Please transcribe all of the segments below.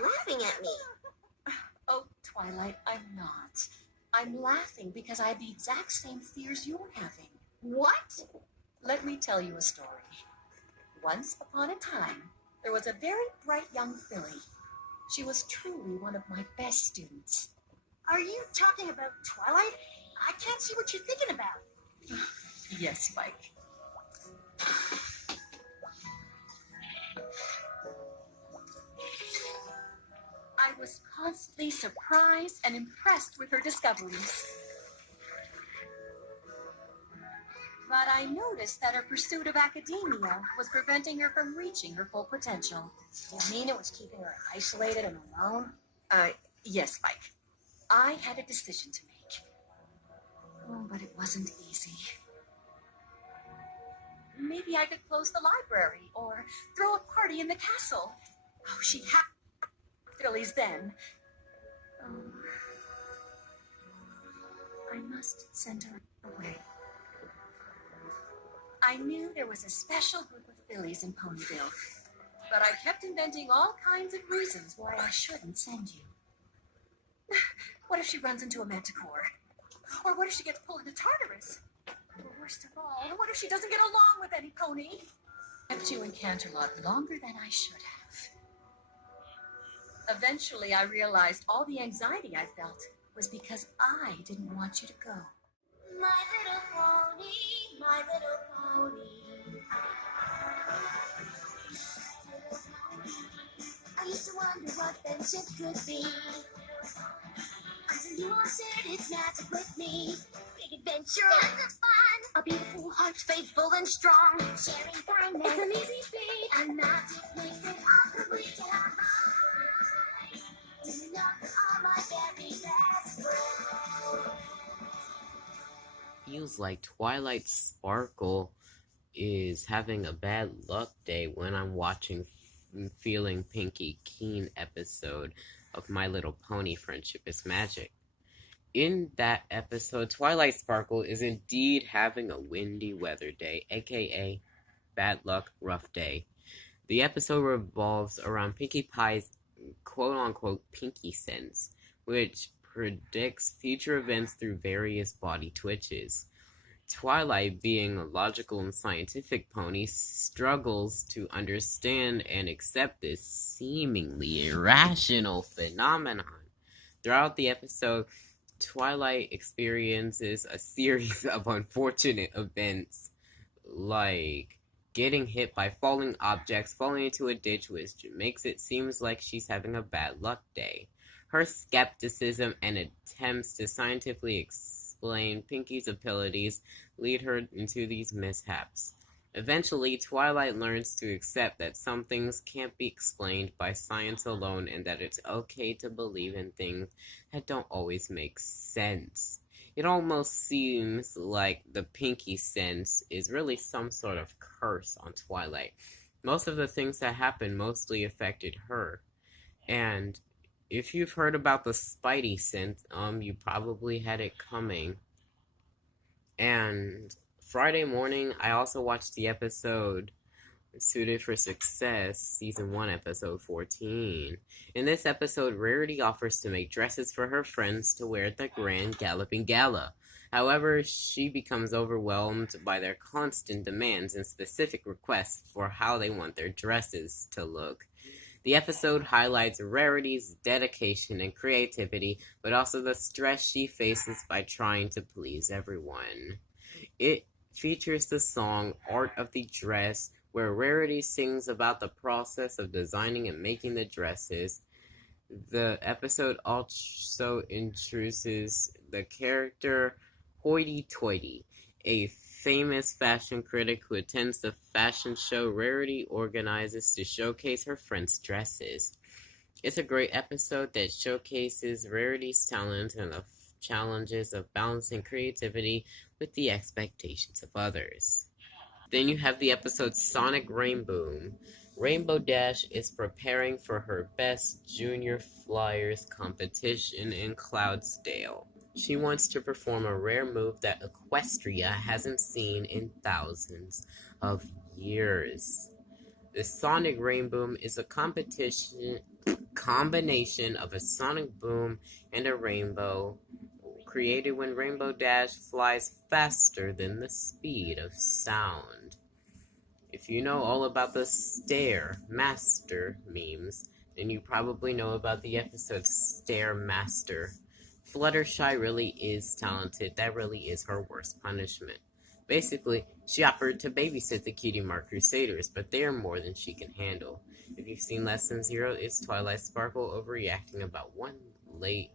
laughing at me. Oh, Twilight, I'm not. I'm laughing because I have the exact same fears you're having. What? Let me tell you a story. Once upon a time, there was a very bright young filly. She was truly one of my best students. Are you talking about Twilight? I can't see what you're thinking about. Yes, Spike. I was constantly surprised and impressed with her discoveries. But I noticed that her pursuit of academia was preventing her from reaching her full potential. You mean it was keeping her isolated and alone? Yes, Spike. I had a decision to make. Oh, but it wasn't easy. Maybe I could close the library or throw a party in the castle. Oh, she had fillies then. Oh, I must send her away. I knew there was a special group of fillies in Ponyville, but I kept inventing all kinds of reasons why I shouldn't send you. What if she runs into a manticore? Or what if she gets pulled into Tartarus? Or worst of all, what if she doesn't get along with any pony? I kept you in Canterlot longer than I should have. Eventually, I realized all the anxiety I felt was because I didn't want you to go. My little pony, my little pony. I used to wonder what friendship could be, until you all said it's magic with me. Big adventure, tons of fun, a beautiful heart, faithful and strong. Sharing kindness, it's an easy feat, and magic makes it all complete. And I'm mine. You know you are my very best friend. Feels like Twilight Sparkle is having a bad luck day when I'm watching Feeling Pinky Keen episode of My Little Pony Friendship is Magic. In that episode, Twilight Sparkle is indeed having a windy weather day, aka bad luck, rough day. The episode revolves around Pinkie Pie's quote-unquote pinky sense, which predicts future events through various body twitches. Twilight, being a logical and scientific pony, struggles to understand and accept this seemingly irrational phenomenon. Throughout the episode, Twilight experiences a series of unfortunate events, like getting hit by falling objects, falling into a ditch, which makes it seem like she's having a bad luck day. Her skepticism and attempts to scientifically explain Pinky's abilities lead her into these mishaps. Eventually, Twilight learns to accept that some things can't be explained by science alone and that it's okay to believe in things that don't always make sense. It almost seems like the Pinky sense is really some sort of curse on Twilight. Most of the things that happened mostly affected her. And if you've heard about the Spidey sense, you probably had it coming. And Friday morning, I also watched the episode Suited for Success, Season 1, Episode 14. In this episode, Rarity offers to make dresses for her friends to wear at the Grand Galloping Gala. However, she becomes overwhelmed by their constant demands and specific requests for how they want their dresses to look. The episode highlights Rarity's dedication and creativity, but also the stress she faces by trying to please everyone. It features the song Art of the Dress, where Rarity sings about the process of designing and making the dresses. The episode also introduces the character Hoity Toity, a famous fashion critic who attends the fashion show Rarity organizes to showcase her friends' dresses. It's a great episode that showcases Rarity's talent and the challenges of balancing creativity with the expectations of others. Then you have the episode Sonic Rainbow. Rainbow Dash is preparing for her best Junior Flyers competition in Cloudsdale. She wants to perform a rare move that Equestria hasn't seen in thousands of years. The Sonic Rainbow is a competition combination of a sonic boom and a rainbow, created when Rainbow Dash flies faster than the speed of sound. If you know all about the Stair Master memes, then you probably know about the episode Stair Master. Fluttershy really is talented. That really is her worst punishment. Basically, she offered to babysit the Cutie Mark Crusaders, but they are more than she can handle. If you've seen Lesson 0, it's Twilight Sparkle overreacting about one late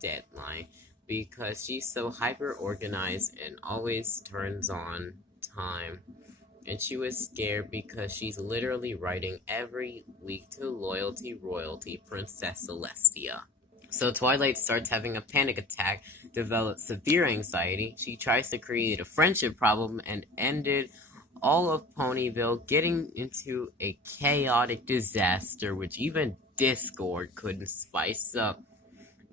deadline because she's so hyper-organized and always turns on time. And she was scared because she's literally writing every week to Loyalty Royalty Princess Celestia. So Twilight starts having a panic attack, develops severe anxiety. She tries to create a friendship problem and ended all of Ponyville getting into a chaotic disaster which even Discord couldn't spice up,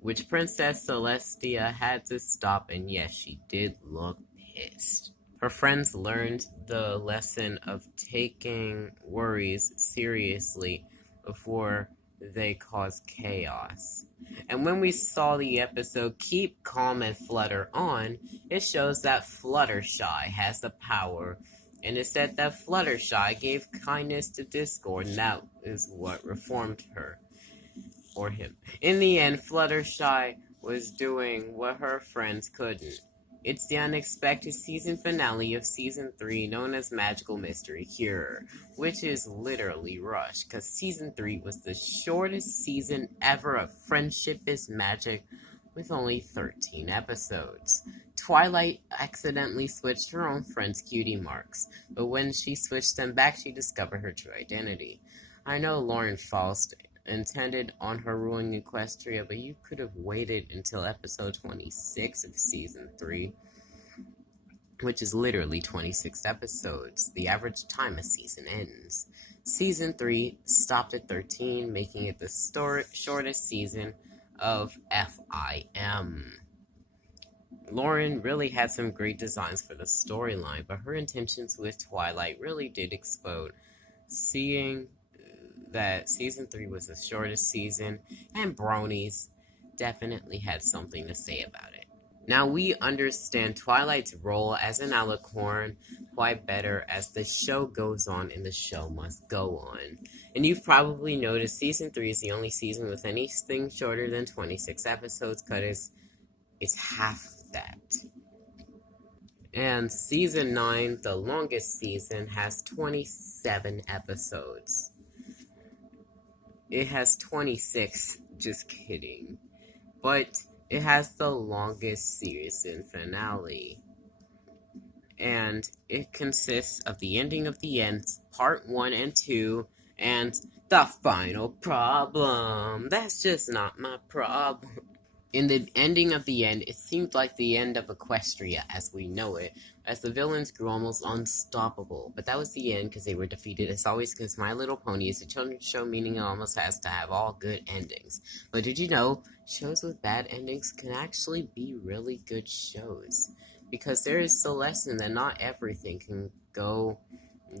which Princess Celestia had to stop, and yes, she did look pissed. Her friends learned the lesson of taking worries seriously before they cause chaos. And when we saw the episode Keep Calm and Flutter On, it shows that Fluttershy has the power. And it said that Fluttershy gave kindness to Discord, and that is what reformed her. Or him. In the end, Fluttershy was doing what her friends couldn't. It's the unexpected season finale of Season 3, known as Magical Mystery Cure, which is literally rushed, because Season 3 was the shortest season ever of Friendship is Magic, with only 13 episodes. Twilight accidentally switched her own friends' cutie marks, but when she switched them back, she discovered her true identity. I know Lauren Faust intended on her ruling Equestria, but you could have waited until episode 26 of Season 3, which is literally 26 episodes, the average time a season ends. Season 3 stopped at 13, making it the shortest season of FIM. Lauren really had some great designs for the storyline, but her intentions with Twilight really did explode. Seeing that Season 3 was the shortest season, and Bronies definitely had something to say about it. Now we understand Twilight's role as an alicorn quite better as the show goes on and the show must go on. And you've probably noticed Season 3 is the only season with anything shorter than 26 episodes, because it's half of that. And Season 9, the longest season, has 27 episodes. It has 26, just kidding. But it has the longest season finale. And it consists of the ending of the ends, part 1 and 2, and the final problem. That's just not my problem. In the ending of the end, it seemed like the end of Equestria as we know it, as the villains grew almost unstoppable. But that was the end because they were defeated as always, because My Little Pony is a children's show, meaning it almost has to have all good endings. But did you know, shows with bad endings can actually be really good shows? Because there is the lesson that not everything can go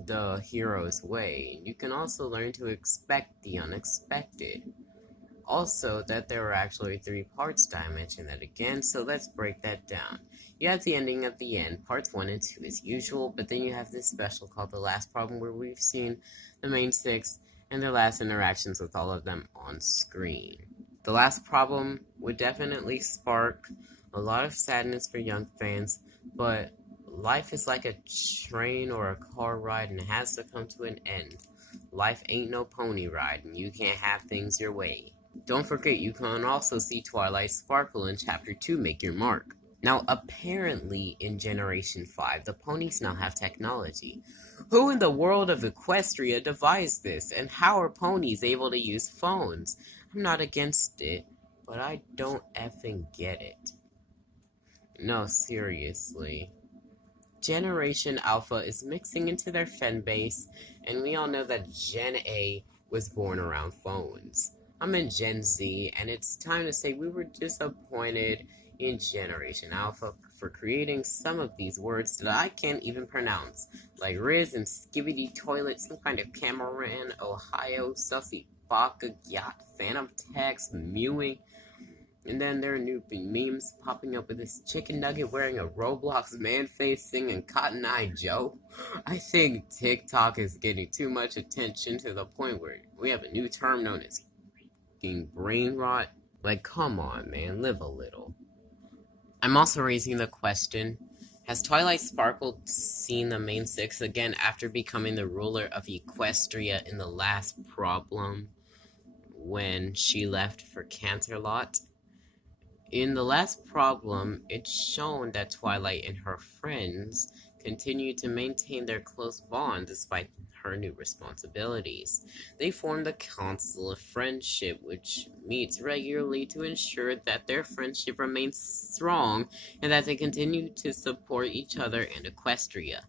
the hero's way. You can also learn to expect the unexpected. Also, that there are actually 3 parts that I mentioned that again, so let's break that down. You have the ending of the end, parts 1 and 2 as usual, but then you have this special called The Last Problem, where we've seen the main 6 and their last interactions with all of them on screen. The Last Problem would definitely spark a lot of sadness for young fans, but life is like a train or a car ride and it has to come to an end. Life ain't no pony ride and you can't have things your way. Don't forget, you can also see Twilight Sparkle in Chapter 2, Make Your Mark. Now, apparently, in Generation 5, the ponies now have technology. Who in the world of Equestria devised this, and how are ponies able to use phones? I'm not against it, but I don't effing get it. No, seriously. Generation Alpha is mixing into their fan base, and we all know that Gen A was born around phones. I'm in Gen Z, and it's time to say we were disappointed in Generation Alpha for creating some of these words that I can't even pronounce, like Riz and Skibidi Toilet, some kind of Cameron, Ohio, sussy Baka, Yacht, Phantom Text, Mewing. And then there are new memes popping up with this chicken nugget wearing a Roblox man face singing Cotton Eye Joe. I think TikTok is getting too much attention to the point where we have a new term known as brain rot. Like, come on, man, live a little. I'm also raising the question, has Twilight Sparkle seen the main six again after becoming the ruler of Equestria in the last problem when she left for Canterlot? In the last problem, it's shown that Twilight and her friends continue to maintain their close bond despite her new responsibilities. They form the Council of Friendship, which meets regularly to ensure that their friendship remains strong and that they continue to support each other and Equestria.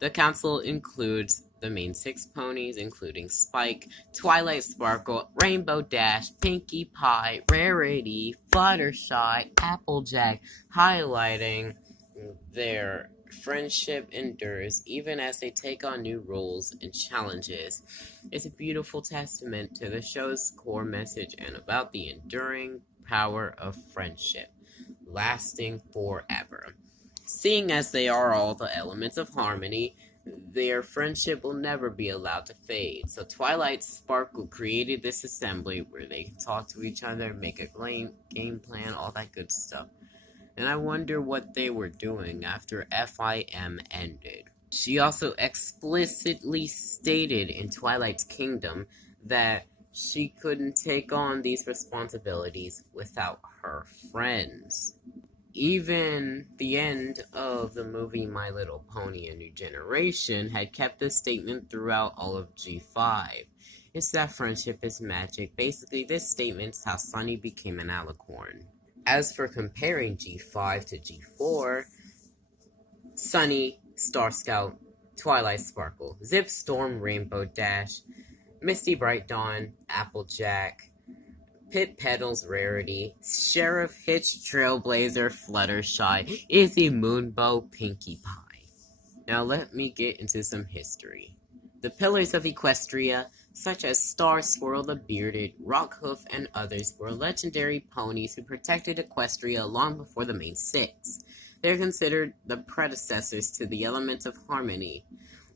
The council includes the main six ponies, including Spike, Twilight Sparkle, Rainbow Dash, Pinkie Pie, Rarity, Fluttershy, Applejack, highlighting their friendship endures even as they take on new roles and challenges. It's a beautiful testament to the show's core message and about the enduring power of friendship, lasting forever. Seeing as they are all the elements of harmony, their friendship will never be allowed to fade. So Twilight Sparkle created this assembly where they can talk to each other, make a game plan, all that good stuff. And I wonder what they were doing after FIM ended. She also explicitly stated in Twilight's Kingdom that she couldn't take on these responsibilities without her friends. Even the end of the movie My Little Pony: A New Generation had kept this statement throughout all of G5. It's that friendship is magic. Basically, this statement's how Sunny became an alicorn. As for comparing G5 to G4, Sunny, Star Scout, Twilight Sparkle, Zip, Storm, Rainbow Dash, Misty Bright Dawn, Applejack, Pit Petals, Rarity, Sheriff Hitch, Trailblazer, Fluttershy, Izzy, Moonbow, Pinkie Pie. Now let me get into some history. The pillars of Equestria, such as Star Swirl the Bearded, Rockhoof, and others, were legendary ponies who protected Equestria long before the main six. They're considered the predecessors to the Elements of Harmony.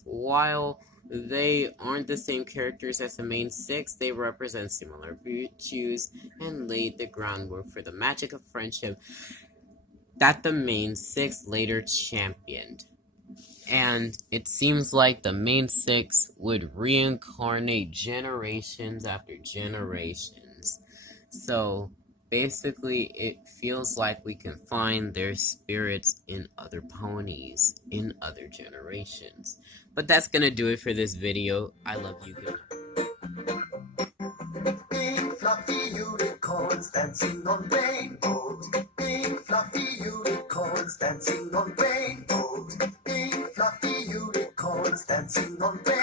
While they aren't the same characters as the main six, they represent similar virtues and laid the groundwork for the magic of friendship that the main six later championed. And it seems like the main six would reincarnate generations after generations. So basically, it feels like we can find their spirits in other ponies, in other generations. But that's gonna do it for this video. I love you guys. Big fluffy unicorns dancing on rainbows. Big fluffy unicorns dancing on rainbows. Big fluffy unicorns dancing on rainbows.